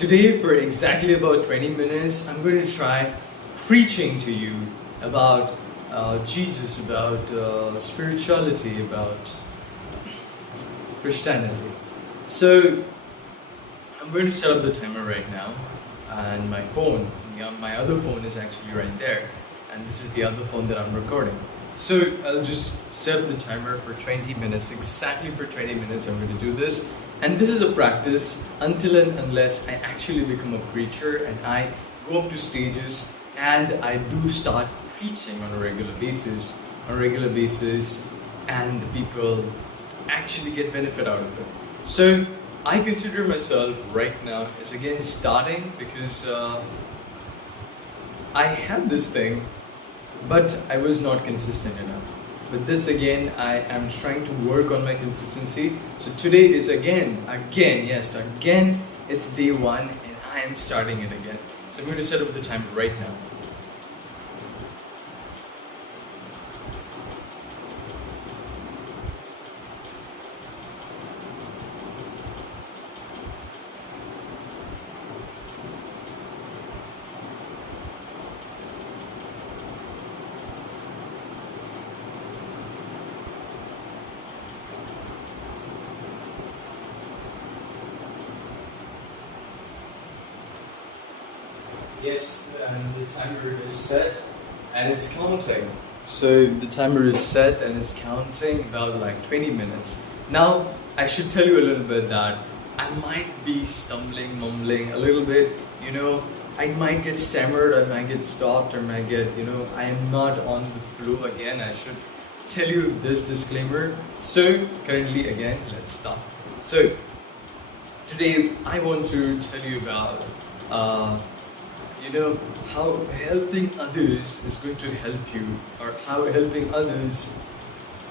Today, for exactly about 20 minutes, I'm going to try preaching to you about Jesus, about spirituality, about Christianity. So, I'm going to set up the timer right now, and my phone, my other phone is actually right there, and this is the other phone that I'm recording. So, I'll just set the timer for 20 minutes, exactly for 20 minutes I'm going to do this. And this is a practice until and unless I actually become a preacher and I go up to stages and I do start preaching on a regular basis, and the people actually get benefit out of it. So I consider myself right now as again starting because I had this thing, but I was not consistent enough. But this again, I am trying to work on my consistency. So today is again, it's day one and I am starting it again. So I'm going to set up the timer right now. Yes, and the timer is set and it's counting. So the timer is set and it's counting about like 20 minutes. Now, I should tell you a little bit that I might be stumbling, mumbling a little bit, I might get stammered, I might get stopped, or might get, I am not on the flow again. I should tell you this disclaimer. So currently again, let's start. So today I want to tell you about how helping others is going to help you, or how helping others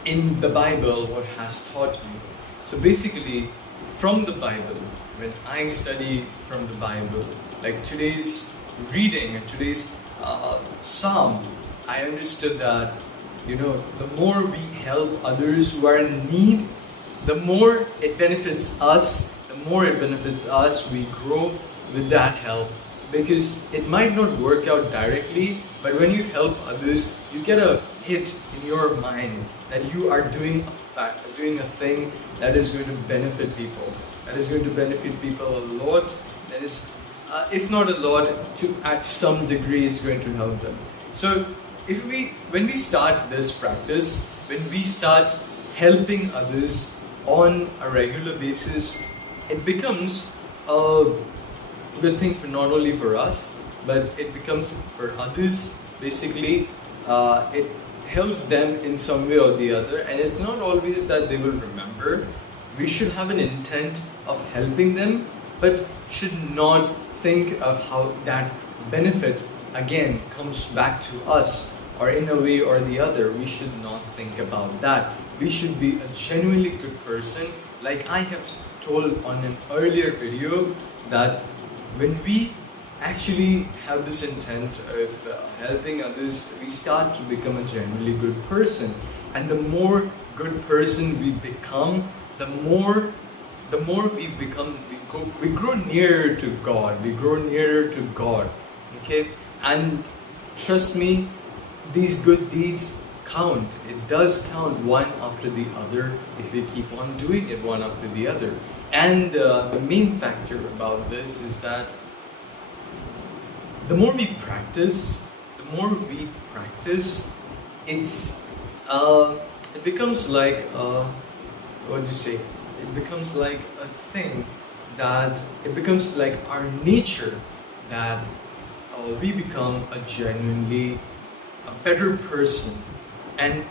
in the Bible, what has taught you. So basically, from the Bible, when I study from the Bible, like today's reading and today's psalm, I understood that, the more we help others who are in need, the more it benefits us, we grow with that help. Because it might not work out directly, but when you help others, you get a hit in your mind that you are doing a thing that is going to benefit people. That is going to benefit people a lot. That is, if not a lot, at some degree, is going to help them. So, when we start this practice, when we start helping others on a regular basis, it becomes a good thing for not only for us, but it becomes for others. Basically, it helps them in some way or the other, and it's not always that they will remember. We should have an intent of helping them, but should not think of how that benefit again comes back to us, or in a way or the other. We should not think about that. We should be a genuinely good person. Like I have told on an earlier video, that when we actually have this intent of helping others, we start to become a genuinely good person. And the more good person we become, the more we become, we grow nearer to God. Okay? And trust me, these good deeds count. It does count one after the other if we keep on doing it one after the other. And the main factor about this is that the more we practice, it becomes like it becomes like a thing that it becomes like our nature, that we become a better person. And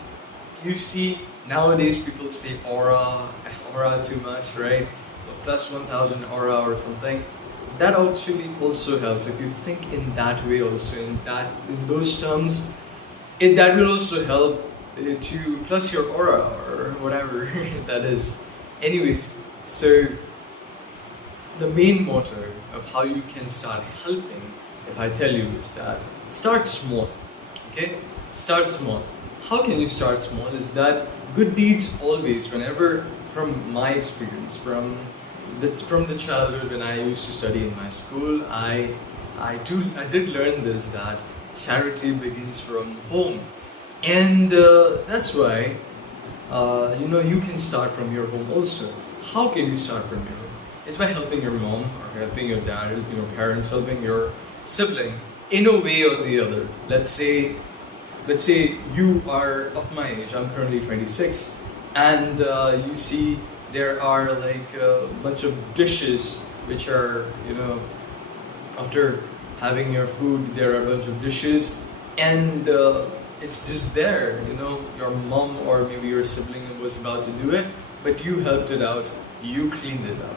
you see, nowadays people say aura too much, right? Plus 1000 aura or something. That actually also helps. If you think in that way also, in those terms, that will also help to plus your aura or whatever that is. Anyways, so the main motto of how you can start helping, if I tell you, is that start small. Okay? Start small. How can you start small? Is that good deeds always, whenever, from my experience, from from the childhood when I used to study in my school, I did learn this, that charity begins from home, and that's why you can start from your home also. How can you start from your home? It's by helping your mom or helping your dad, helping your parents, helping your sibling in a way or the other. Let's say you are of my age. I'm currently 26, and you see there are like a bunch of dishes which are, after having your food, there are a bunch of dishes, and it's just there. Your mom or maybe your sibling was about to do it, but you helped it out, you cleaned it up.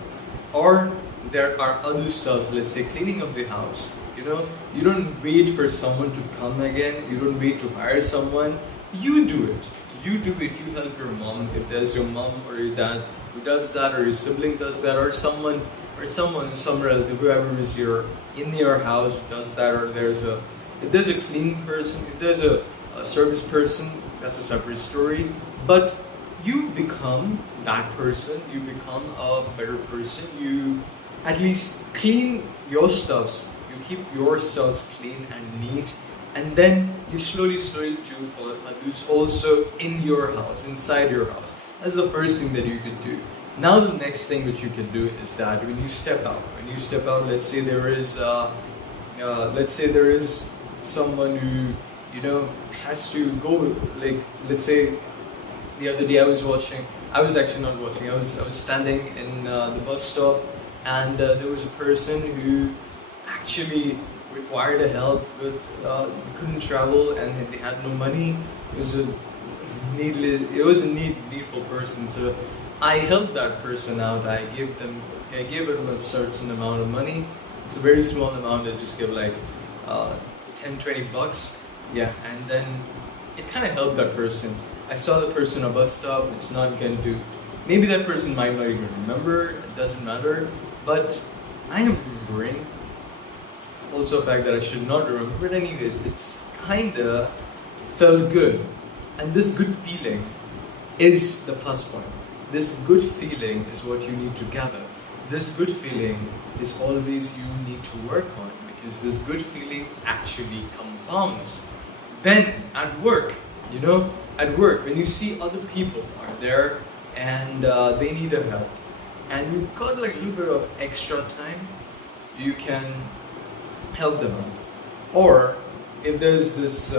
Or there are other stuffs, let's say cleaning up the house. You don't wait for someone to come again, you don't wait to hire someone, you do it. You do it, you help your mom, if there's your mom or your dad who does that, or your sibling does that, or someone, some relative, whoever is in your house who does that, or if there's a cleaning person, if there's a service person, that's a separate story. But you become that person, you become a better person, you at least clean your stuffs, you keep your stuffs clean and neat, and then you slowly do for others also in your house, inside your house. That's the first thing that you could do. Now the next thing that you can do is that when you step out, let's say there is someone who has to go, like, let's say the other day I was actually not watching, I was standing in the bus stop, and there was a person who actually required a help, but they couldn't travel and they had no money. It was a needful person, so I helped that person out. I gave them a certain amount of money. It's a very small amount. I just give like 10-20 bucks, yeah, and then it kind of helped that person. I saw the person on a bus stop. It's not going to, maybe that person might not even remember, it doesn't matter, but I am remembering. Also a fact that I should not remember, but anyways, it's kinda felt good. And this good feeling is the plus point. This good feeling is what you need to gather. This good feeling is always you need to work on, because this good feeling actually compounds. Then at work, when you see other people are there and they need a help, and you've got like a little bit of extra time, you can help them out. Or if there's this,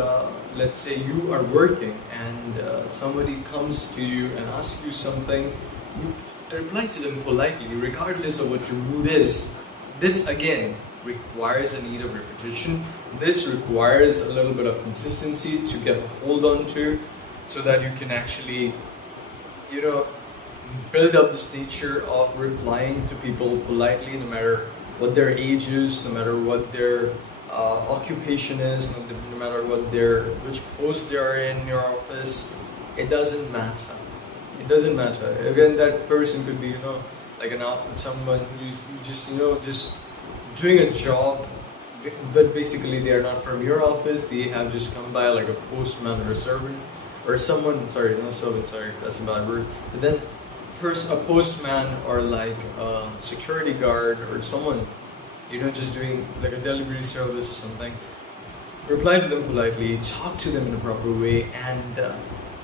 let's say you are working and somebody comes to you and asks you something, you reply to them politely, regardless of what your mood is. This again requires a need of repetition. This requires a little bit of consistency to get a hold on to, so that you can actually, build up this nature of replying to people politely, no matter what their age is, no matter what their occupation is, no matter which post they are in your office. It doesn't matter. It doesn't matter. Again, that person could be, like someone who's just doing a job, but basically they are not from your office. They have just come by, like a postman or a servant, or someone. Sorry, not servant. Sorry, that's a bad word. But then, a postman or like a security guard or someone, just doing like a delivery service or something. Reply to them politely, talk to them in a proper way, and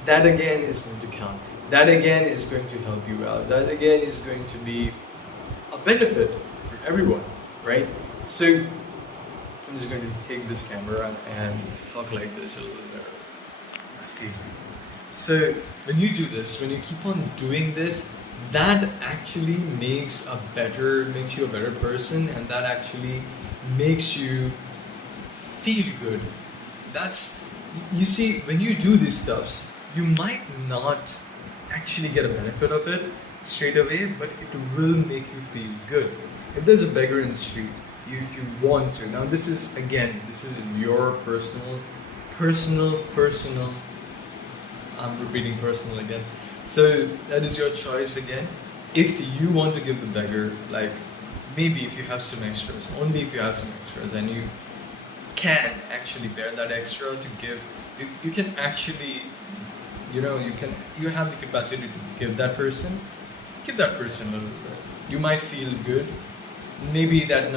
that again is going to count. That again is going to help you out. That again is going to be a benefit for everyone, right? So I'm just going to take this camera and talk like this a little bit better. So when you do this, when you keep on doing this, that actually makes you a better person, and that actually makes you feel good. You see, when you do these stuffs, you might not actually get a benefit of it straight away, but it will make you feel good. If there's a beggar in the street, if you want to, now this is your personal, I'm repeating personal again. So that is your choice again. If you want to give the beggar, like maybe if you have some extras, only if you have some extras, and you can actually bear that extra to give, you can actually, you have the capacity to give that person, give that person a little bit. You might feel good. Maybe that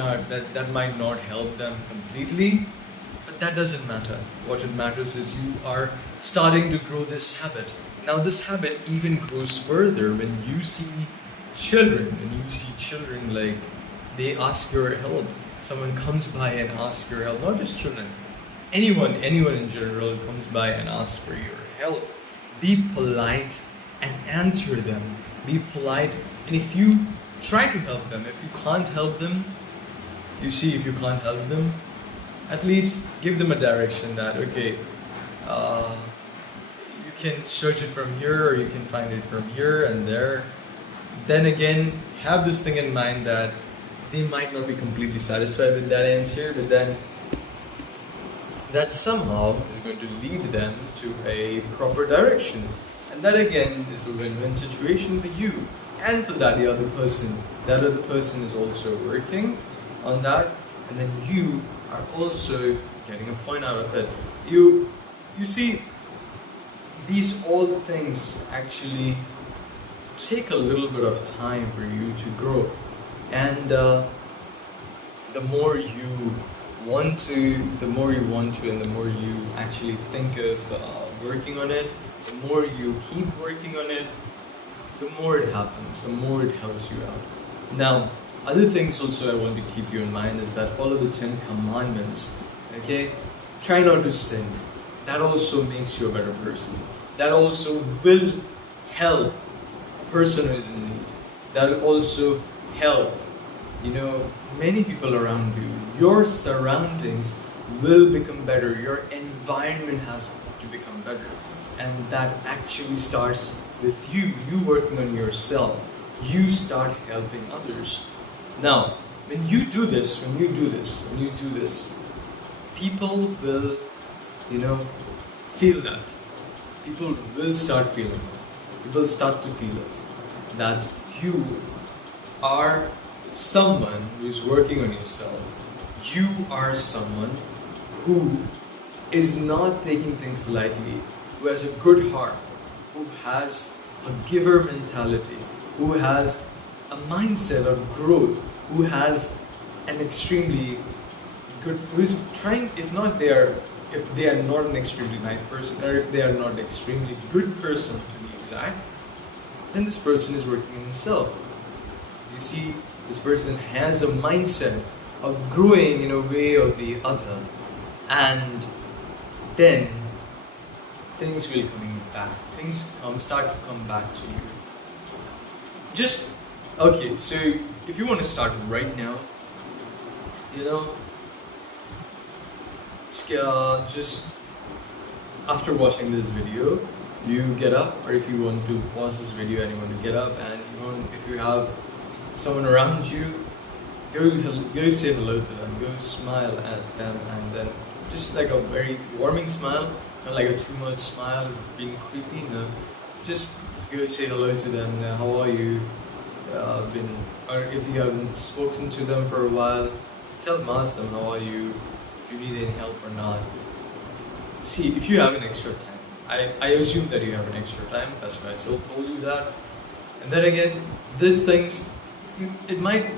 might not help them completely, but that doesn't matter. What it matters is you are starting to grow this habit. Now this habit even grows further when you see children. Like they ask your help. Someone comes by and asks your help. Not just children. Anyone in general comes by and asks for your help. Be polite and answer them. Be polite, and if you try to help them, if you can't help them, if you can't help them, at least give them a direction that, okay, you can search it from here or you can find it from here and there. Then again, have this thing in mind that they might not be completely satisfied with that answer, but then that somehow is going to lead them to a proper direction. And that again is a win-win situation for you and for that other person. That other person is also working on that, and then you are also getting a point out of it. You see, these all things actually take a little bit of time for you to grow, and the more you want to, and the more you actually think of working on it, the more you keep working on it, the more it happens, the more it helps you out. Now, other things also I want to keep you in mind is that follow the 10 commandments. Okay? Try not to sin. That also makes you a better person. That also will help a person who is in need. That will also help, many people around you. Your surroundings will become better. Your environment has to become better. And that actually starts with you working on yourself. You start helping others. Now, when you do this, people will, feel that. People will start feeling it. People start to feel it. That you are someone who is working on yourself. You are someone who is not taking things lightly, who has a good heart, who has a giver mentality, who has a mindset of growth, who has an extremely good, who is trying, if they are not an extremely nice person, or if they are not an extremely good person to be exact, then this person is working on himself. You see, this person has a mindset of growing in a way or the other, and then things will coming back. Things start to come back to you. So if you want to start right now, just after watching this video, you get up, or if you want to pause this video and you want to get up, and if you have someone around you, go say hello to them, go smile at them, and then just like a very warming smile, not like a too much smile, being creepy. No, just go say hello to them. How are you? Or if you haven't spoken to them for a while, ask them how are you, if you need any help or not. See, if you have an extra time, I assume that you have an extra time, that's why I still told you that. And then again, these things, it might,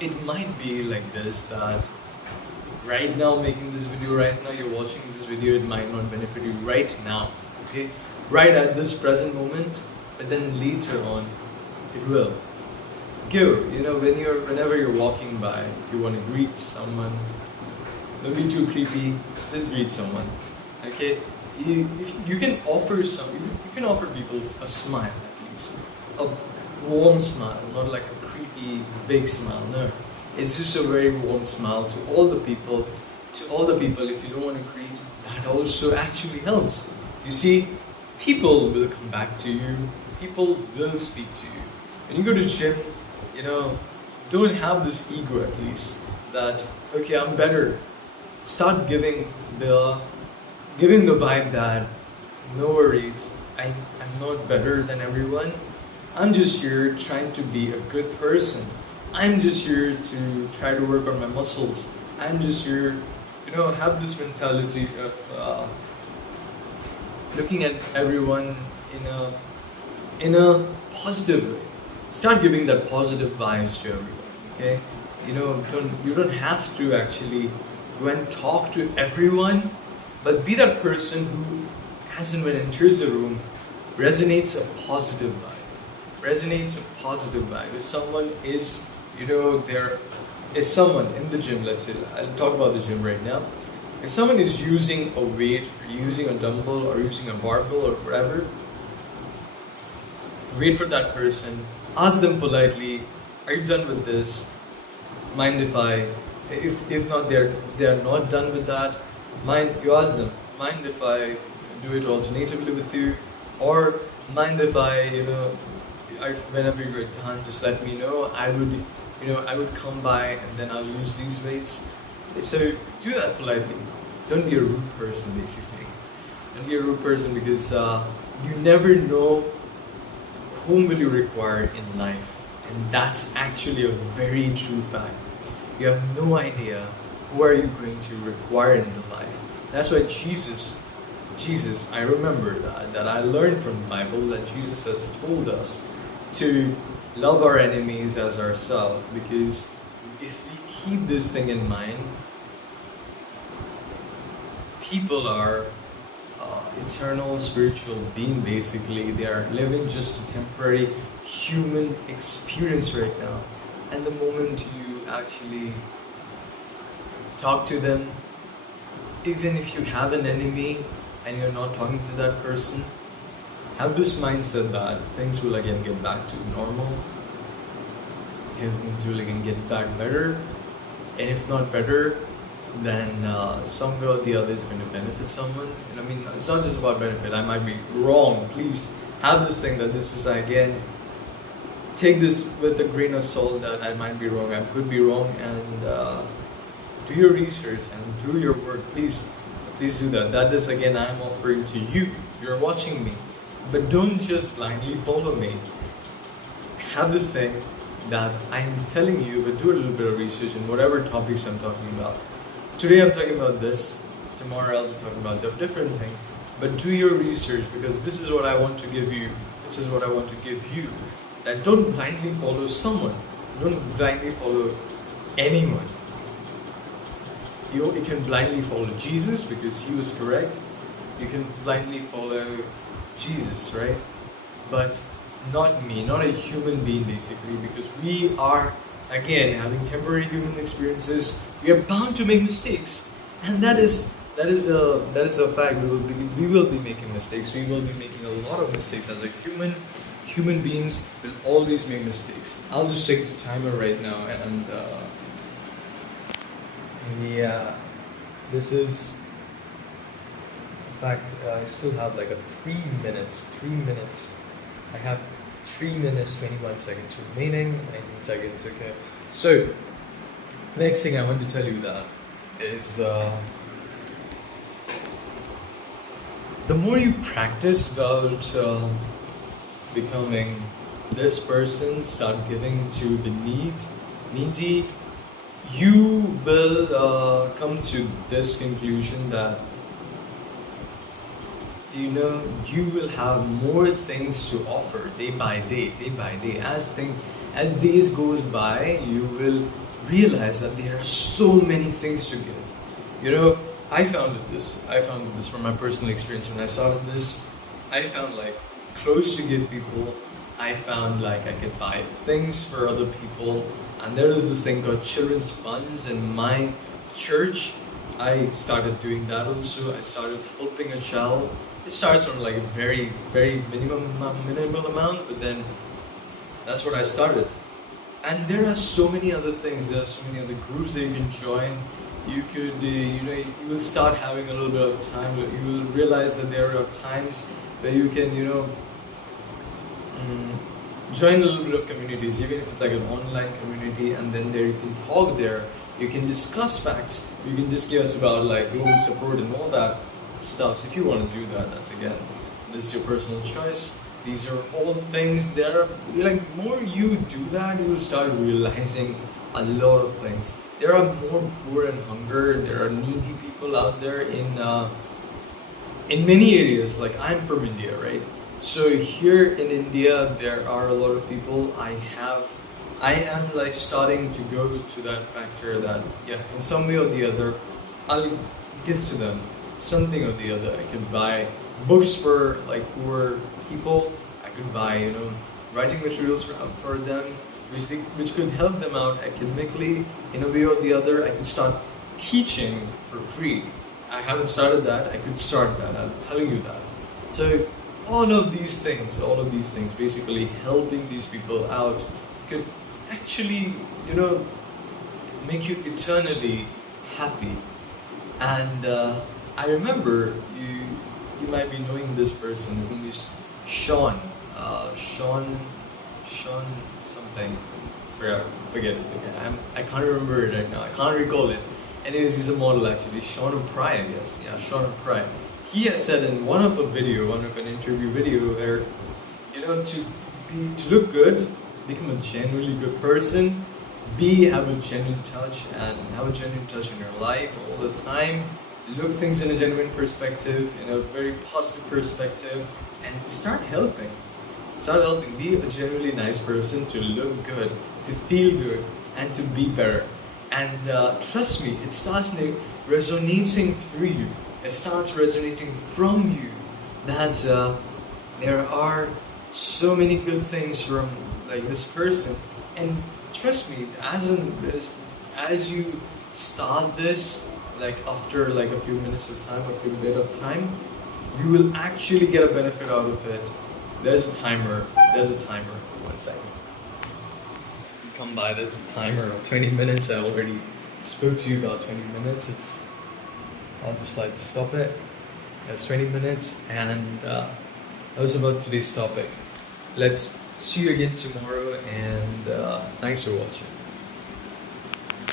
it might be like this, that right now making this video, right now you're watching this video, it might not benefit you right now, okay? Right at this present moment, but then later on, it will. Go, whenever you're walking by, if you want to greet someone, don't be too creepy, just greet someone, okay? You can offer people a smile at least, a warm smile, not like a creepy big smile. No, it's just a very warm smile to all the people. If you don't want to greet, that also actually helps. You see, people will come back to you. People will speak to you. When you go to gym, don't have this ego at least that, okay, I'm better. Start giving the vibe that no worries, I'm not better than everyone. I'm just here trying to be a good person. I'm just here to try to work on my muscles. I'm just here, have this mentality of looking at everyone in a in a positive way. Start giving that positive vibes to everyone. Okay, you don't have to actually go and talk to everyone, but be that person who, as and when enters the room, resonates a positive vibe. Resonates a positive vibe. If someone is, there is someone in the gym, let's say, I'll talk about the gym right now. If someone is using a weight, or using a dumbbell, or using a barbell, or whatever, wait for that person, ask them politely, are you done with this? Mind if not, they're not done with that, you ask them, mind if I do it alternatively with you, or mind if whenever you're done, just let me know. I would come by and then I'll use these weights. So do that politely. Don't be a rude person, basically. Don't be a rude person, because you never know whom will you require in life, and that's actually a very true fact. You have no idea who are you going to require in the life. That's why Jesus, I remember that I learned from the Bible that Jesus has told us to love our enemies as ourselves, because if we keep this thing in mind, people are eternal spiritual being, basically. They are living just a temporary human experience right now, and the moment you actually talk to them, even if you have an enemy and you're not talking to that person, have this mindset that things will again get back to normal, things will again get back better, and if not better, then some way or the other is going to benefit someone. And I mean, it's not just about benefit. I might be wrong. Please have this thing that this is, again, take this with a grain of salt that I might be wrong. I could be wrong, and do your research and do your work. Please do that. That is, again, I'm offering to you. You're watching me, but don't just blindly follow me. Have this thing that I'm telling you, but do a little bit of research in whatever topics I'm talking about. Today I'm talking about this, tomorrow I'll be talking about a different thing, but do your research, because this is what I want to give you. This is what I want to give you. That don't blindly follow someone. Don't blindly follow anyone. You can blindly follow Jesus because he was correct. You can blindly follow Jesus, right? But not me, not a human being, basically, because we are, again, having temporary human experiences. We are bound to make mistakes, and that is a fact. We will be making mistakes. We will be making a lot of mistakes as a human beings will always make mistakes. I'll just take the timer right now, and yeah, this is, in fact, I still have like a 3 minutes. I have 3 minutes 21 seconds remaining. 19 seconds. Okay, so next thing I want to tell you that is the more you practice about becoming this person, start giving to the needy, you will come to this conclusion that you will have more things to offer day by day. As days goes by, you will realize that there are so many things to give. I found this from my personal experience. When I started this, I found like clothes to give people. I found like I could buy things for other people, and there was this thing called children's funds in my church. I started doing that also. I started helping a child. It starts from like a very, very minimal amount, but then that's what I started. And there are so many other things. There are so many other groups that you can join. You could, you will start having a little bit of time. You will realize that there are times where you can, join a little bit of communities, even if it's like an online community, and then there you can talk there. You can discuss facts. You can discuss about like global support and all that stuff. So if you want to do that, this is your personal choice. These are all things there. Like more you do that, you will start realizing a lot of things. There are more poor and hunger. There are needy people out there in many areas. Like I'm from India, right? So here in India, there are a lot of people. I am like starting to go to that factor that yeah, in some way or the other, I'll give to them something or the other. I could buy books for like poor people. I could buy writing materials for them, which could help them out academically in a way or the other. I could start teaching for free. I haven't started that. I could start that. I'm telling you that. So all of these things, basically helping these people out, could actually, make you eternally happy. And I remember you might be knowing this person. His name is Sean. Sean something. Forget it. I can't remember it right now. I can't recall it. Anyways, he's a model actually. Sean O'Pry, I guess. Yeah, Sean O'Pry. He has said in one of an interview video, where to look good, become a genuinely good person, have a genuine touch and have a genuine touch in your life all the time. Look things in a genuine perspective, in a very positive perspective, and start helping. Start helping. Be a genuinely nice person, to look good, to feel good, and to be better. And trust me, it starts resonating through you. It starts resonating from you that there are so many good things from like this person. And trust me, as you start this, like after like a few minutes of time, a few bit of time, you will actually get a benefit out of it. There's a timer. 1 second. Come by this timer of 20 minutes. I already spoke to you about 20 minutes. I'll just like stop it. It's 20 minutes, and that was about today's topic. Let's see you again tomorrow, and thanks for watching.